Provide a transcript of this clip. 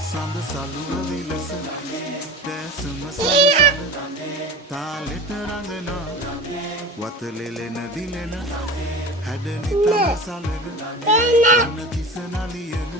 සඳ සලුව විලස දැසම සලසන තාලෙට රඟනා වතලෙලෙන දිලෙන හැඩනිතම සලන වන කිස නලියන